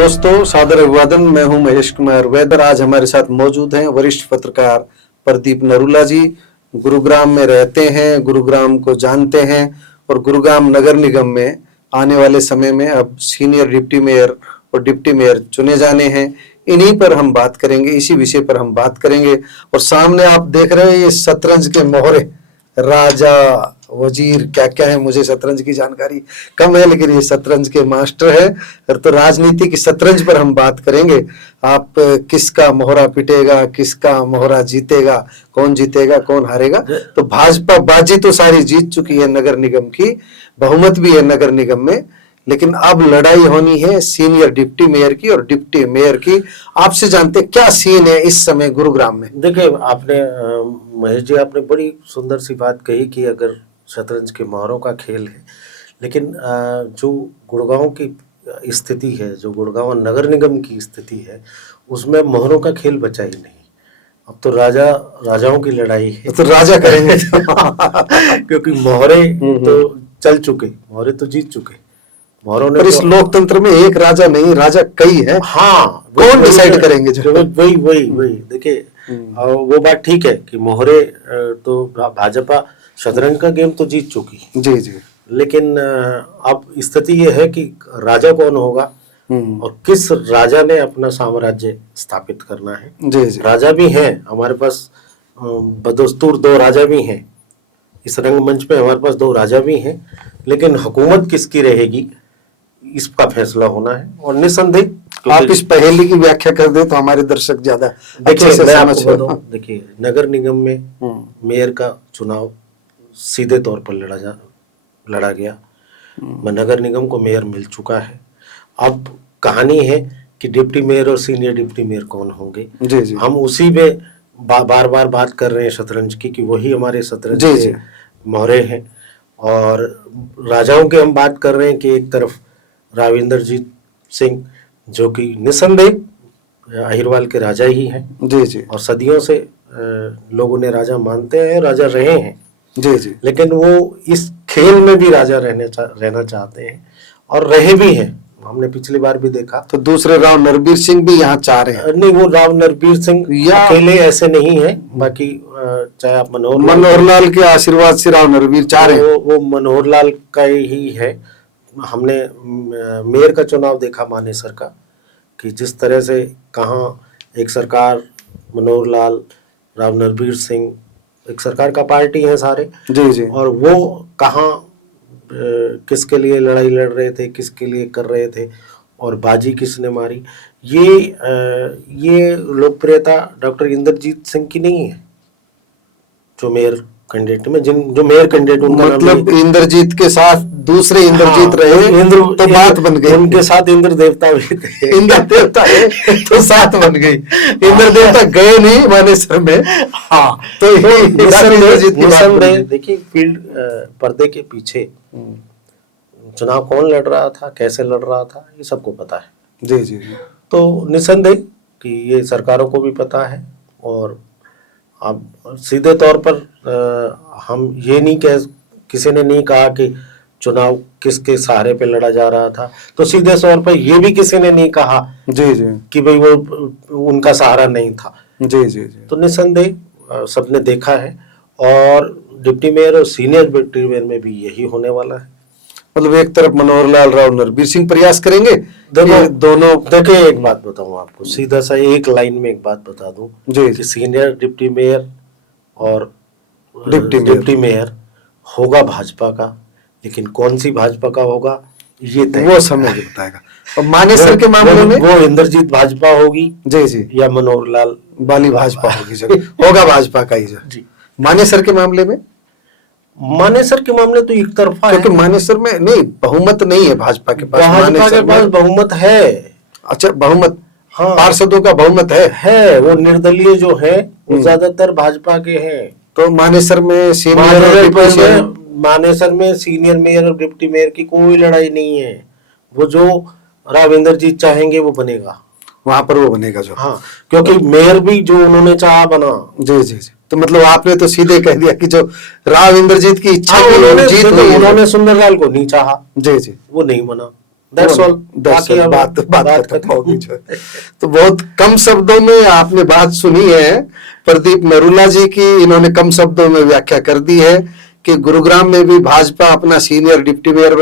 दोस्तों, सादर अभिवादन। मैं हूं महेश कुमार वैदर। आज हमारे साथ मौजूद हैं वरिष्ठ पत्रकार प्रदीप नरूला जी। गुरुग्राम में रहते हैं, गुरुग्राम को जानते हैं और गुरुग्राम नगर निगम में आने वाले समय में अब सीनियर डिप्टी मेयर और डिप्टी मेयर चुने जाने हैं। इन्हीं पर हम बात करेंगे, इसी विषय पर हम बात करेंगे। और सामने आप देख रहे हैं ये शतरंज के मोहरे, राजा वजीर क्या क्या है, मुझे शतरंज की जानकारी कम है, लेकिन ये शतरंज के मास्टर है। तो राजनीति की शतरंज पर हम बात करेंगे। आप किसका मोहरा पिटेगा, किसका मोहरा जीतेगा, कौन जीतेगा कौन हारेगा। तो भाजपा बाजी तो सारी जीत चुकी है नगर निगम की, बहुमत भी है नगर निगम में, लेकिन अब लड़ाई होनी है सीनियर डिप्टी मेयर की और डिप्टी मेयर की। आपसे जानते क्या सीन है इस समय गुरुग्राम में। देखिए, आपने महेश जी, आपने बड़ी सुंदर सी बात कही कि अगर शतरंज के मोहरों का खेल है, लेकिन जो गुड़गांव की स्थिति है, जो गुड़गांव नगर निगम की स्थिति है, उसमें मोहरों का खेल बचा ही नहीं। अब तो राजाओं की लड़ाई है, तो राजा करेंगे क्योंकि मोहरे तो चल चुके, मोहरे तो जीत चुके। मोहरों ने पर इस लोकतंत्र में एक राजा नहीं, राजा कई है। हाँ, कौन डिसाइड करेंगे जो वही देखिए, वो बात ठीक है कि मोहरे तो भाजपा शतरंज का गेम तो जीत चुकी जी जी, लेकिन अब स्थिति ये है कि राजा कौन होगा और किस राजा ने अपना साम्राज्य स्थापित करना है। जी जी, राजा भी हैं हमारे पास, बदस्तूर 2 राजा भी हैं इस रंगमंच पे, हमारे पास 2 राजा भी हैं, लेकिन हुकूमत किसकी रहेगी इसका फैसला होना है। और निसंदेह आप इस पहेली की व्याख्या कर दे तो हमारे दर्शक ज्यादा अच्छे से समझ पाएं। देखिए, नगर निगम में मेयर का चुनाव सीधे तौर पर लड़ा गया। नगर निगम को मेयर मिल चुका है। अब कहानी है कि डिप्टी मेयर और सीनियर डिप्टी मेयर कौन होंगे। जी जी, हम उसी पे बार बार बात कर रहे हैं शतरंज की, कि वही हमारे शतरंज के मोहरे हैं। और राजाओं की हम बात कर रहे हैं कि एक तरफ राव इंद्रजीत सिंह, जो कि निसंदेह अहिरवाल के राजा ही हैं। जी जी, और सदियों से लोग उन्हें राजा मानते हैं, राजा रहे हैं। जी जी, लेकिन वो इस खेल में भी राजा रहना चाहते हैं और रहे भी हैं। हमने पिछली बार भी देखा। तो दूसरे राव नरबीर सिंह भी यहाँ चाह रहे हैं। नहीं, वो राव नरबीर सिंह अकेले ऐसे नहीं है, बाकी चाहे आप मनोहर लाल के आशीर्वाद से राव नरबीर चाह रहे हैं। वो मनोहर लाल का ही है। हमने मेयर का चुनाव देखा मानेसर का, कि जिस तरह से कहाँ एक सरकार, मनोहर लाल, राव नरबीर सिंह, एक सरकार का पार्टी है सारे। जी जी, और वो कहाँ किसके लिए लड़ाई लड़ रहे थे, किसके लिए कर रहे थे और बाजी किसने मारी। ये लोकप्रियता डॉक्टर इंद्रजीत सिंह की नहीं है, जो मेयर कैंडिडेट में, जो मेयर कैंडिडेट उनका मतलब इंद्रजीत के साथ दूसरे इंद्रजीत रहे तो बात बन गई। उनके साथ इंद्र देवता भी थे। इंद्र देवता तो साथ बन गई। इंद्र देवता गए नहीं मानेसर में। हाँ, तो निसंदेह देखिए, फील्ड पर्दे के पीछे चुनाव कौन लड़ रहा था, कैसे लड़ रहा था, ये सबको पता है। जी जी, तो निसंदेह कि ये सरकारों को भी पता है। और अब सीधे तौर पर हम ये नहीं किसी ने नहीं कहा कि चुनाव किसके सहारे पे लड़ा जा रहा था, तो सीधे तौर पर ये भी किसी ने नहीं कहा जी जी कि भाई वो उनका सहारा नहीं था। जी जी जी, तो निसंदेह सबने देखा है। और डिप्टी मेयर और सीनियर डिप्टी मेयर में भी यही होने वाला है। मतलब एक तरफ मनोहर लाल, राव नरबीर सिंह प्रयास करेंगे, दोनों। देखिए, एक बात बताऊं आपको, सीधा सा एक लाइन में एक बात बता दूं कि सीनियर डिप्टी मेयर और डिप्टी मेयर होगा भाजपा का, लेकिन कौन सी भाजपा का होगा ये वो समय बताएगा। और मानेसर के मामले में वो इंद्रजीत भाजपा होगी जी जी, या मनोहर लाल बाली भाजपा होगी। होगा भाजपा का ही जी। मानेसर के मामले में, मानेसर के मामले तो एक तरफा है, क्योंकि मानेसर में नहीं, बहुमत नहीं है भाजपा के पास। भाजपा के पास बहुमत है। अच्छा, बहुमत, हाँ, पार्षदों का बहुमत है। वो निर्दलीय जो है वो ज्यादातर भाजपा के हैं। तो मानेसर में मानेसर में सीनियर मेयर और डिप्टी मेयर की कोई लड़ाई नहीं है। वो जो राव इंद्रजीत चाहेंगे वो बनेगा, वहां पर वो बनेगा जो। हाँ, क्योंकि मेयर भी जो उन्होंने चाहा बना। जी जी जी, तो मतलब आपने तो सीधे कह दिया कि जो राव इंद्रजीत की इच्छा, उन्होंने सुंदरलाल को नहीं चाहा। जी जी, वो नहीं बना। That's all. That's बाकी all. अब बात खत्म होगी जो है। तो बहुत कम शब्दों में आपने बात सुनी है प्रदीप नरूला जी की, इन्होंने कम शब्दों में व्याख्या कर दी है कि गुरुग्राम में भी भाजपा अपना सीनियर डिप्टी मेयर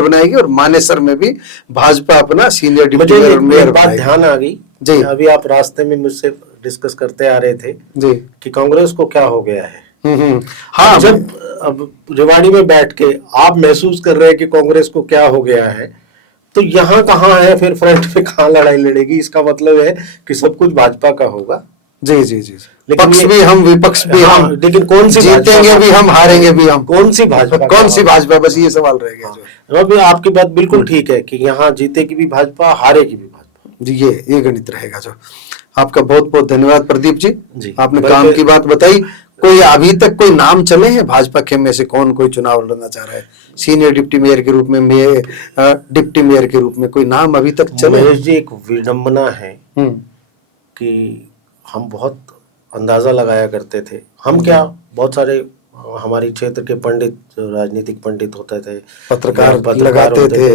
बनाएगी और मानेसर में भी भाजपा अपना सीनियर डिप्टी मुझे मेयर और मेयर एक बात बनाएगी। ध्यान आ गई जी। अभी आप रास्ते में मुझसे डिस्कस करते आ रहे थे जी। कि कांग्रेस को क्या हो गया है। हाँ, जब अब रेवाड़ी में बैठ के आप महसूस कर रहे हैं कि कांग्रेस को क्या हो गया है, तो यहाँ कहाँ है फिर फ्रंट पे कहाँ लड़ाई लड़ेगी? इसका मतलब है कि सब कुछ भाजपा का होगा। जी जी जी, लेकिन पक्ष भी हम विपक्ष भी हाँ, हम, लेकिन कौन सी जीतेंगे भी हम हारेंगे भी हम, कौन सी भाजपा कौन सी भाजपा, बस ये सवाल रह गया जो। अभी आपकी बात बिल्कुल ठीक है कि यहाँ जीतेगी भी भाजपा, हारेगी भी भाजपा। जी, ये गणित रहेगा जो। आपका बहुत बहुत धन्यवाद प्रदीप जी, आपने बल्कि- काम की बात बताई। कोई अभी तक कोई नाम चले हैं भाजपा के में से, कौन कोई चुनाव लड़ना चाह रहा है सीनियर डिप्टी मेयर के रूप में, डिप्टी मेयर के रूप में कोई नाम अभी तक चले? महेश जी, एक विडंबना है कि हम बहुत अंदाजा लगाया करते थे, हम क्या बहुत सारे हमारे क्षेत्र के पंडित, राजनीतिक पंडित होते थे, पत्रकार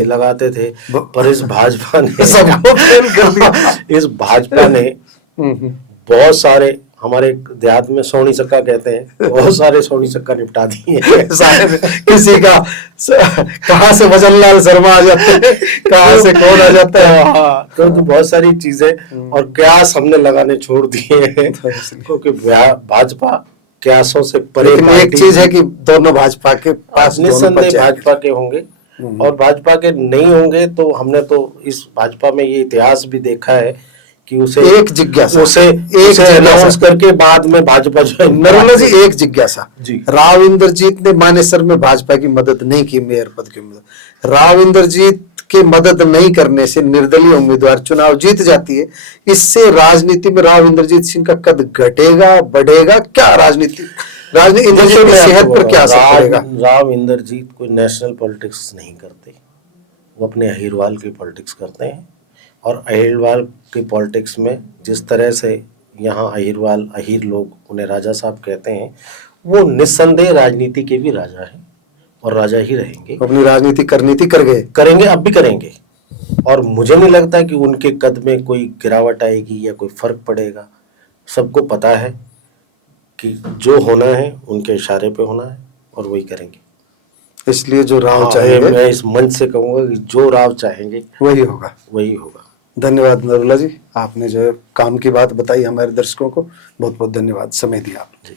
लगाते थे, पर इस भाजपा ने सबको फेल कर दिया। इस भाजपा ने बहुत सारे, हमारे देहात में सोनी सक्का कहते हैं, बहुत सारे सोनी सक्का निपटा दिए शायद किसी का कहाँ से भजनलाल शर्मा आ जाते हैं, कहाँ से कौन आ जाता है। हाँ, तो बहुत सारी चीजें और क्यास हमने लगाने छोड़ दिए हैं क्योंकि भाजपा क्यासों से परे। एक चीज है कि दोनों भाजपा के पास निस्संदेह भाजपा के होंगे और भाजपा के नहीं होंगे तो हमने तो इस भाजपा में ये इतिहास भी देखा है कि उसे एक जिज्ञासा, उसे अनाउंस करके बाद में भाजपा जो। नरूला जी, एक जिज्ञासा जी, राव इंद्रजीत ने मानेसर में भाजपा की मदद नहीं की, मेयर पद की मदद। राव इंद्रजीत के मदद नहीं करने से निर्दलीय उम्मीदवार चुनाव जीत जाती है, इससे राजनीति में राव इंद्रजीत सिंह का कद घटेगा बढ़ेगा? क्या राजनीति इंद्रजीत की सेहत पर क्या असर पड़ेगा? राव इंद्रजीत कोई नेशनल पॉलिटिक्स नहीं करते, वो अपने अहिरवाल की पॉलिटिक्स करते हैं और अहिरवाल की पॉलिटिक्स में जिस तरह से यहाँ अहिर लोग उन्हें राजा साहब कहते हैं, वो निस्संदेह राजनीति के भी राजा हैं और राजा ही रहेंगे। अपनी राजनीति करेंगे, अब भी करेंगे और मुझे नहीं लगता कि उनके कद में कोई गिरावट आएगी या कोई फर्क पड़ेगा। सबको पता है कि जो होना है उनके इशारे पे होना है और वही करेंगे। इसलिए जो राव चाहेंगे, मैं इस मंच से कहूंगा कि जो राव चाहेंगे वही होगा। धन्यवाद नरूला जी, आपने जो काम की बात बताई हमारे दर्शकों को, बहुत बहुत धन्यवाद, समय दिया आपने।